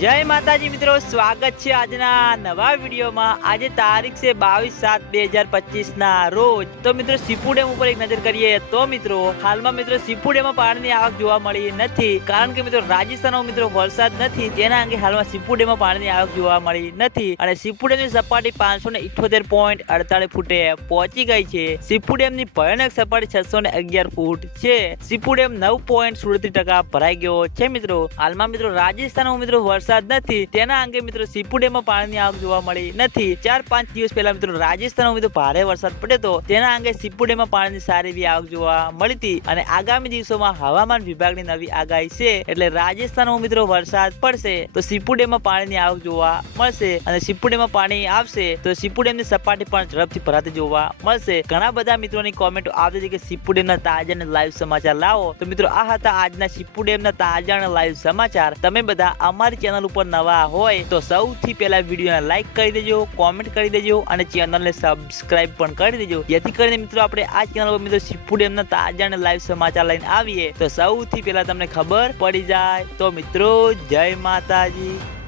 જય માતાજી મિત્રો, સ્વાગત છે આજના નવા વિડીયોમાં. આજે તારીખ છે બાવીસ સાત બે હજાર પચીસ ના રોજ. તો મિત્રો સીપુ ડેમ ઉપર એક નજર કરીએ તો મિત્રો, હાલમાં મિત્રો સીપુ ડેમમાં પાણીની આવક જોવા મળી નથી. કારણ કે મિત્રો, રાજસ્થાનમાં મિત્રો વરસાદ નથી. તેના અંગે હાલમાં સીપુ ડેમમાં પાણીની આવક જોવા મળી નથી. અને સીપુ ડેમની સપાટી પાંચસો ને ઇઠોતેર પોઈન્ટ અડતાલીસ ફૂટે પહોંચી ગઈ છે. સીપુ ડેમની ભયાનક સપાટી છસો ને અગિયાર ફૂટ છે. સીપુ ડેમ નવ પોઈન્ટ સુડત્રીસ ટકા ભરાઈ ગયો છે મિત્રો. હાલમાં મિત્રો, રાજસ્થાનમાં મિત્રો વરસાદ નથી. તેના અંગે મિત્રો સીપુડેમાં પાણીની આવક જોવા મળી નથી. ચાર પાંચ દિવસ પહેલા મિત્રો રાજસ્થાનમાં મિત્રો ભારે વરસાદ પડ્યો હતો. તેના અંગે સીપુડેમાં પાણીની સારી એવી આવક જોવા મળી હતી અને આગામી દિવસોમાં હવામાન વિભાગની નવી આગાહી છે એટલે રાજસ્થાનમાં મિત્રો વરસાદ પડશે તો સીપુડેમાં પાણીની આવક જોવા મળશે અને સીપુડેમાં પાણી આવશે તો સીપુડેમની સપાટી પણ ઝડપથી ભરાતી જોવા મળશે. ઘણા બધા મિત્રોની કોમેન્ટો આવતી હતી કે સીપુડેમના તાજા અને લાઈવ સમાચાર લાવો. તો મિત્રો આ હતા આજના સીપુડેમના તાજા અને લાઈવ સમાચાર. તમે બધા અમારી ચેનલ ઉપર નવા હોય તો સૌથી પહેલા વિડીયોને લાઈક કરી દેજો કોમેન્ટ કરી દેજો અને ચેનલને સબસ્ક્રાઇબ પણ કરી દેજો. જેથી કરીને મિત્રો આપણે આ ચેનલ પર મિત્રો સીપુ ડેમના તાજા અને લાઈવ સમાચાર લઈને આવીએ તો સૌથી પહેલા તમને ખબર પડી જાય. તો મિત્રો, જય માતાજી.